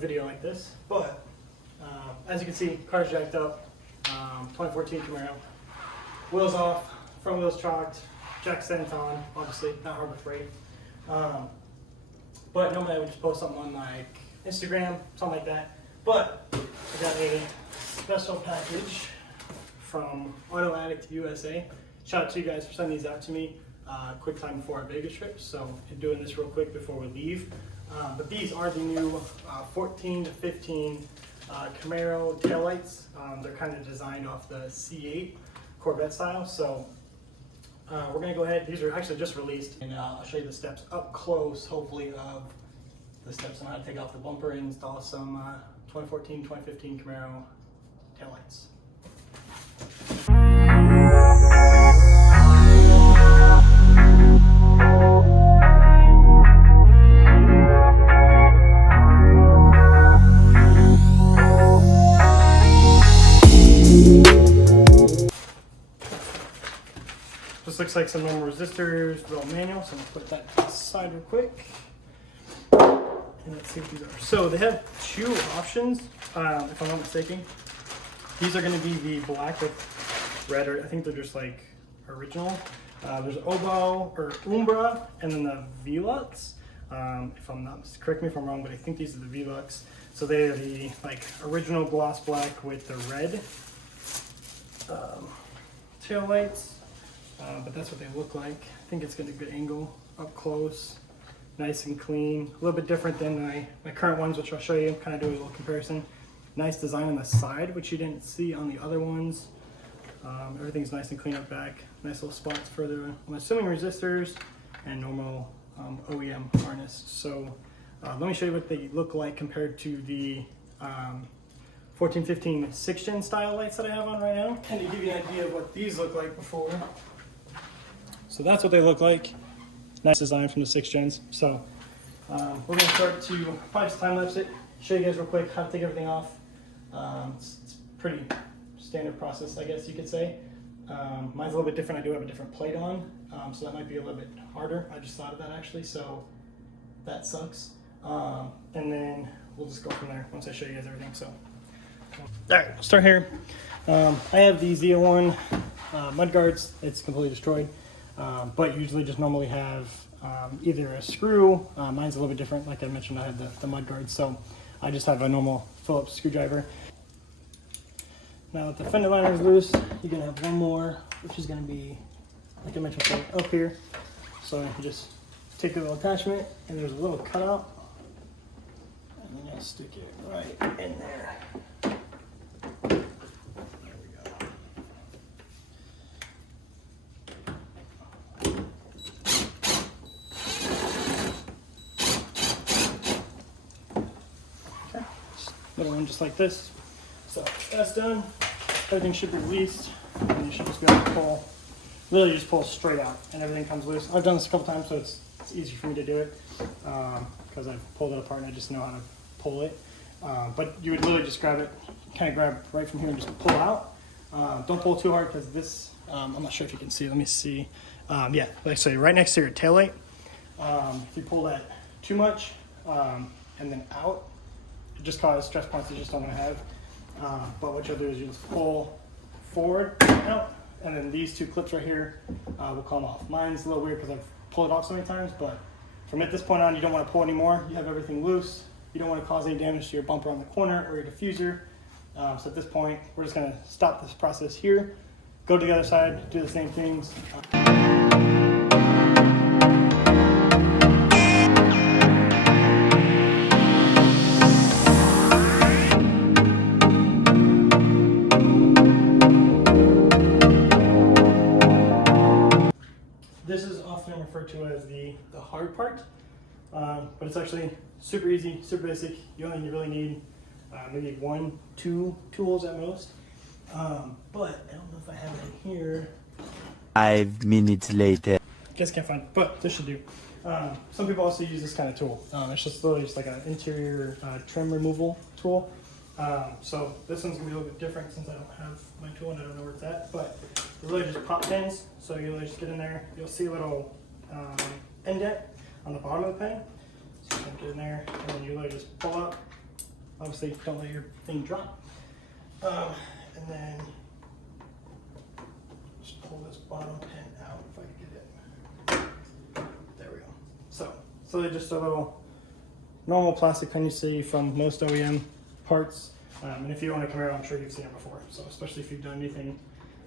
video like this, but as you can see, car's jacked up, 2014 Camaro, wheels off, front wheels chalked, jack sent on, obviously not Harbor Freight. But normally I would just post something on like Instagram, something like that. But I got a special package from Auto Addict USA. Shout out to you guys for sending these out to me. Quick time before our Vegas trip, so I'm doing this real quick before we leave. But these are the new 14 to 15 Camaro taillights. They're kind of designed off the C8 Corvette style. So we're gonna go ahead, these are actually just released, and I'll show you the steps up close, hopefully, of the steps on how to take off the bumper and install some 2014, 2015 Camaro taillights. This looks like some normal resistors, real manual, so I'm gonna put that to the side real quick. And let's see what these are. So they have two options, if I'm not mistaken. These are gonna be the black with red, or I think they're just like original. There's Oboe or Umbra, and then the Velux. If I'm not, correct me if I'm wrong, but I think these are the Velux. So they are the like original gloss black with the red tail lights. But that's what they look like. I think it's got a good angle up close, nice and clean. A little bit different than my current ones, which I'll show you, kind of do a little comparison. Nice design on the side, which you didn't see on the other ones. Everything's nice and clean up back. Nice little spots for the, I'm assuming, resistors and normal OEM harness. So let me show you what they look like compared to the 14-15 6-gen style lights that I have on right now. And to give you an idea of what these look like before. So that's what they look like. Nice design from the 6-gens. So we're gonna start to probably just time lapse it, show you guys real quick how to take everything off. It's pretty standard process, I guess you could say. Mine's a little bit different. I do have a different plate on, so that might be a little bit harder. I just thought of that actually, so that sucks. And then we'll just go from there once I show you guys everything. So, all right, we'll start here. I have the Z01 mud guards. It's completely destroyed. But usually just normally have either a screw. Mine's a little bit different. Like I mentioned, I have the mud guard, so I just have a normal Phillips screwdriver. Now that the fender liner is loose, you're gonna have one more, which is gonna be, like I mentioned, up here. So you just take a little attachment, and there's a little cutout, and then you stick it right in there. Little one just like this. So that's done. Everything should be released, and you should just be able to pull, literally just pull straight out, and everything comes loose. I've done this a couple times, so it's easy for me to do it because I've pulled it apart and I just know how to pull it. But you would literally just grab it, kind of grab right from here and just pull out. Don't pull too hard because this, I'm not sure if you can see. Let me see. Yeah, like I say, right next to your taillight. If you pull that too much and then out, it just causes stress points you just don't want to have. But what you'll do is you just pull forward and out, and then these two clips right here will come off. Mine's a little weird because I've pulled it off so many times, but from at this point on, you don't want to pull anymore. You have everything loose. You don't want to cause any damage to your bumper on the corner or your diffuser. So at this point, we're just going to stop this process here, go to the other side, do the same things. This is often referred to as the hard part, but it's actually super easy, super basic. You only really need maybe 1, 2 tools at most. But I don't know if I have it in here. 5 minutes later. Guess can't find it, but this should do. Some people also use this kind of tool. It's just literally just like an interior trim removal tool. So this one's gonna be a little bit different since I don't have my tool and I don't know where it's at, but they're really just pop pins. So you really just get in there, you'll see a little indent on the bottom of the pen. So you get in there and then you literally just pull up obviously don't let your thing drop. And then just pull this bottom pin out if I can get it. There we go. So they're just a little normal plastic pin you see from most OEM parts. And if you own a Camaro, I'm sure you've seen it before. So especially if you've done anything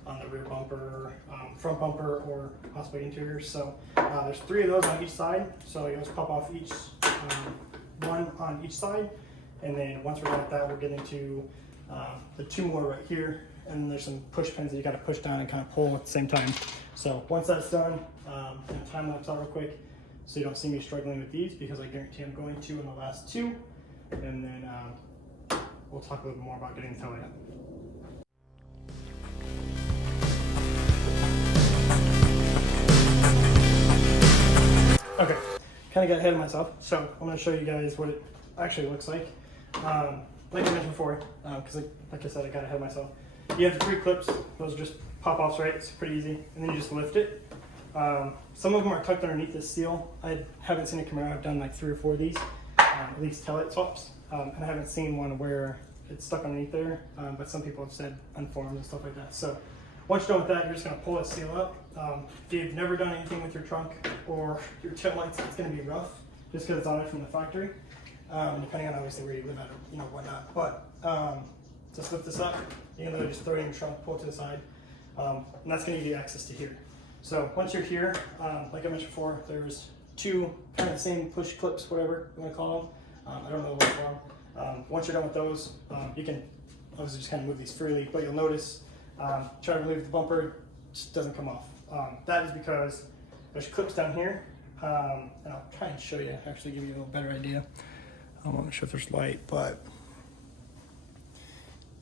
on the rear bumper, front bumper, or possibly interiors. So there's 3 of those on each side. So you just pop off each one on each side. And then once we're done with that, we're getting to the 2 more right here. And there's some push pins that you got to push down and kind of pull at the same time. So once that's done, and time lapse out real quick, so you don't see me struggling with these, because I guarantee I'm going to in the last 2. And then we'll talk a little bit more about getting the taillight up. Okay, kind of got ahead of myself, so I'm going to show you guys what it actually looks like. Like I mentioned before, because like I said, I got ahead of myself. You have the 3 clips; those are just pop-offs, right? It's pretty easy, and then you just lift it. Some of them are tucked underneath this seal. I haven't seen a Camaro. I've done like 3 or 4 of these, at least taillight swaps, and I haven't seen one where it's stuck underneath there. But some people have said unformed and stuff like that. So once you're done with that, you're just going to pull that seal up. If you've never done anything with your trunk or your taillights, it's going to be rough just because it's on it from the factory. Depending on obviously where you live at or whatnot. But just lift this up. You can literally just throw it in your trunk, pull it to the side, and that's going to give you access to here. So once you're here, like I mentioned before, there's 2 kind of the same push clips, whatever you want to call them. I don't know what form. Once you're done with those, you can obviously just kind of move these freely, but you'll notice, try to remove the bumper, it just doesn't come off. That is because there's clips down here, and I'll try and show you, actually give you a little better idea. I'm not sure if there's light, but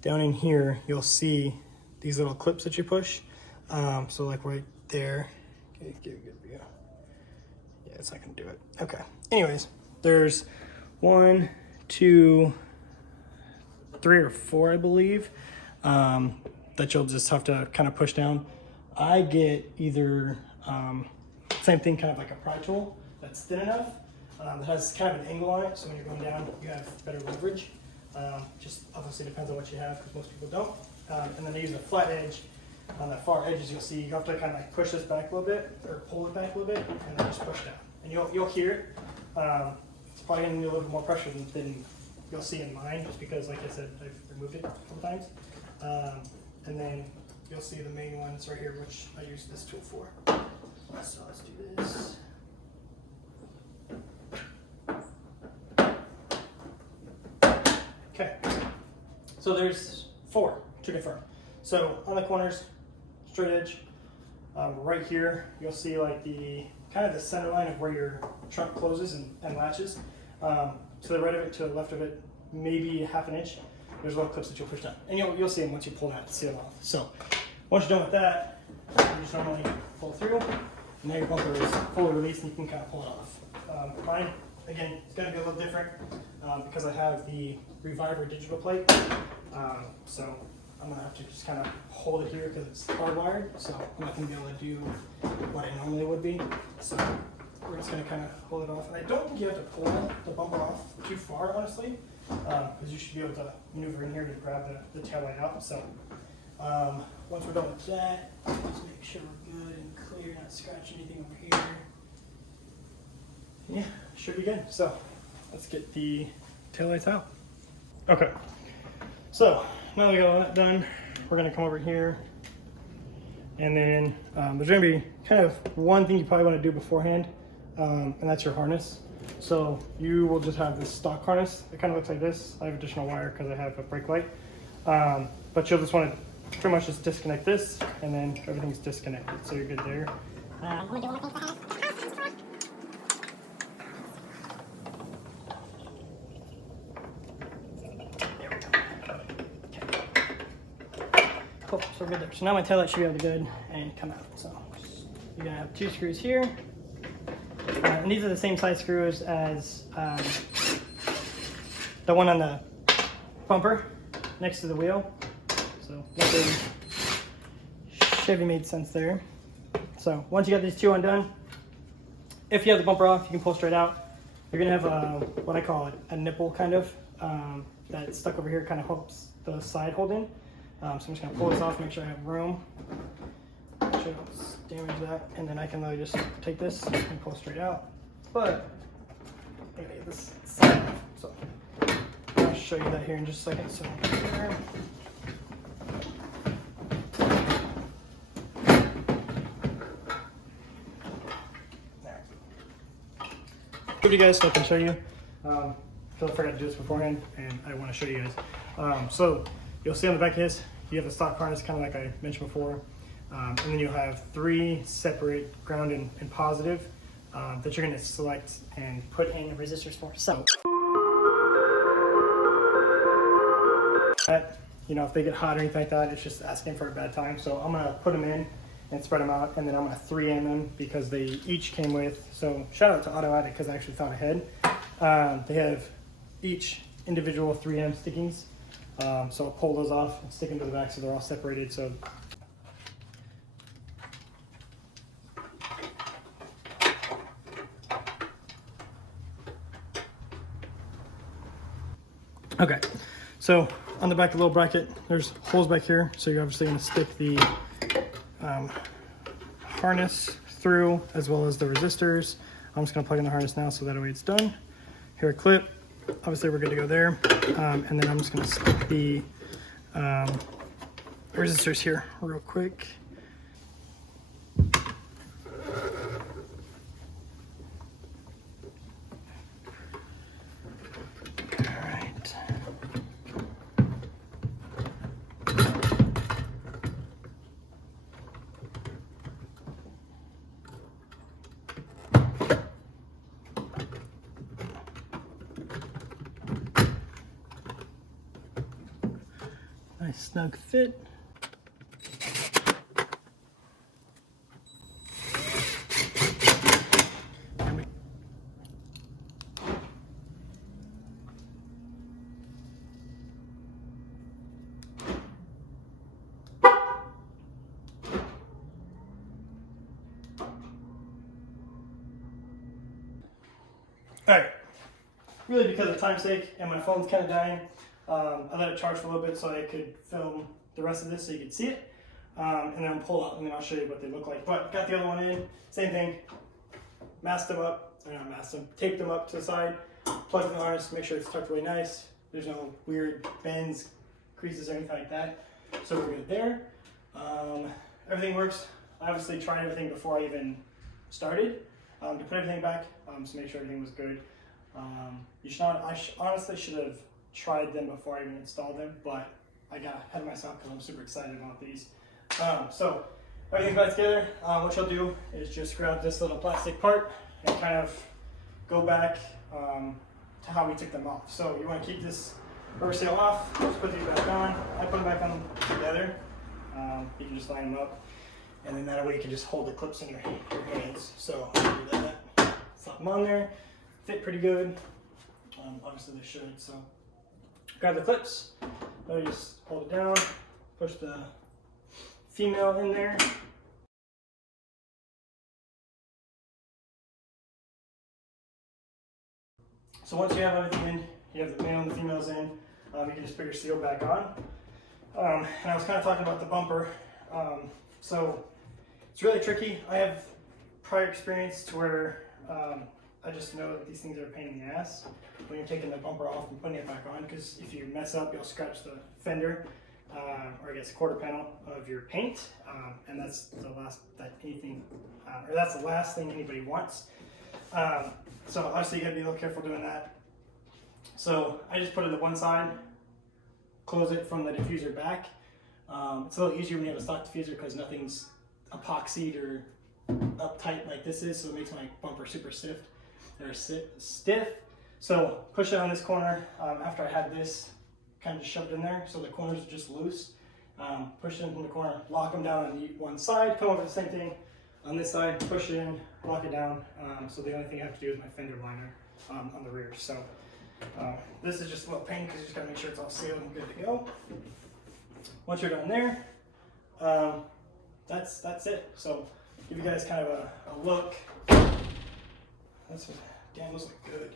down in here, you'll see these little clips that you push. So like right there, okay, give a good view. Yeah, it's not gonna do it. Okay, anyways, there's 1, 2, 3 or 4, I believe, that you'll just have to kind of push down. I get either, same thing, kind of like a pry tool that's thin enough, that has kind of an angle on it, so when you're going down, you have better leverage. Just obviously depends on what you have, because most people don't. And then I use a flat edge. On the far edges, you'll see you have to kind of like push this back a little bit, or pull it back a little bit, and then just push down. And you'll hear it. It's probably going to need a little bit more pressure than you'll see in mine, just because, like I said, I've removed it a couple times. And then you'll see the main ones right here, which I use this tool for. So let's do this. Okay, so there's 4 to confirm. So on the corners, straight edge, right here, you'll see like the kind of the center line of where your trunk closes and latches. To the right of it, to the left of it, maybe ½ an inch. There's little clips that you'll push down, and you'll see them once you pull that seal off. So once you're done with that, you just normally pull through, and now your bumper is fully released, and you can kind of pull it off. Mine, again, it's going to be a little different because I have the Reviver digital plate. So I'm going to have to just kind of hold it here because it's hardwired, so I'm not going to be able to do what I normally would be. So we're just going to kind of hold it off. And I don't think you have to pull the bumper off too far, honestly, because you should be able to maneuver in here to grab the taillight out. So once we're done with that, just make sure we're good and clear, not scratch anything over here. Yeah, should be good. So let's get the taillights out. Okay, so now that we got all that done, we're gonna come over here, and then there's gonna be kind of one thing you probably want to do beforehand, and that's your harness. So you will just have this stock harness. It kind of looks like this. I have additional wire because I have a brake light, but you'll just want to pretty much just disconnect this, and then everything's disconnected, so you're good there. Cool, so we're good there. So now my taillight should be able to good and come out. So you're gonna have 2 screws here. And these are the same size screws as the one on the bumper next to the wheel. So nothing Chevy made sense there. So once you got these 2 undone, if you have the bumper off, you can pull straight out. You're gonna have what I call a nipple kind of. that's stuck over here kind of helps the side hold in. So I'm just gonna pull this off, make sure I have room. Make sure I don't damage that, and then I can literally just take this and pull straight out. But I gotta get this side off. So I'll show you that here in just a second. So there. Give you guys so I can show you. I forgot to do this beforehand, and I want to show you guys. So you'll see on the back of this, you have the stock harness, kind of like I mentioned before, and then you'll have 3 separate ground and positive that you're going to select and put in resistors for. So that, you know, if they get hot or anything like that, it's just asking for a bad time. So I'm going to put them in and spread them out, and then I'm going to 3M them because they each came with, so shout out to Auto Addict because I actually thought ahead. They have each individual 3M stickings, so I'll pull those off and stick them to the back so they're all separated. So okay, so on the back of the little bracket, there's holes back here, so you're obviously going to stick the harness through as well as the resistors. I'm just going to plug in the harness now so that way it's done. Here a clip, obviously we're good to go there, and then I'm just going to stick the resistors here real quick. Nice snug fit. Alright, really because of time's sake and my phone's kind of dying, I let it charge for a little bit so I could film the rest of this so you could see it, and then I'll pull out and then I'll show you what they look like. But got the other one in, same thing, masked them up, or not masked them, taped them up to the side, plugged in the harness, make sure it's tucked away nice, there's no weird bends, creases, or anything like that, so we're good there. Everything works. I obviously tried everything before I even started to put everything back, to make sure everything was good. I honestly should have tried them before I even installed them, but I got ahead of myself because I'm super excited about these. So everything's back together. What you'll do is just grab this little plastic part and kind of go back to how we took them off. So you want to keep this rubber seal off, just put these back on. I put them back on together. You can just line them up, and then that way you can just hold the clips in your hands. So do that. Slap them on there, fit pretty good. Obviously they should. So grab the clips, just hold it down, push the female in there. So once you have everything in, you have the male and the females in, you can just put your seal back on. And I was kind of talking about the bumper. So it's really tricky. I have prior experience to where I just know that these things are a pain in the ass when you're taking the bumper off and putting it back on, because if you mess up, you'll scratch the fender, or I guess quarter panel of your paint, and that's the last thing anybody wants. So obviously you gotta be a little careful doing that. So I just put it to one side, close it from the diffuser back. It's a little easier when you have a stock diffuser because nothing's epoxied or uptight like this is, so it makes my bumper super stiff. So push it on this corner. After I had this kind of just shoved in there, so the corners are just loose. Push it in from the corner, lock them down on one side, come over the same thing on this side, push it in, lock it down. So the only thing I have to do is my fender liner on the rear. So this is just a little pain because you just gotta make sure it's all sealed and good to go. Once you're done there, that's it. So give you guys kind of a look. Damn, those look good.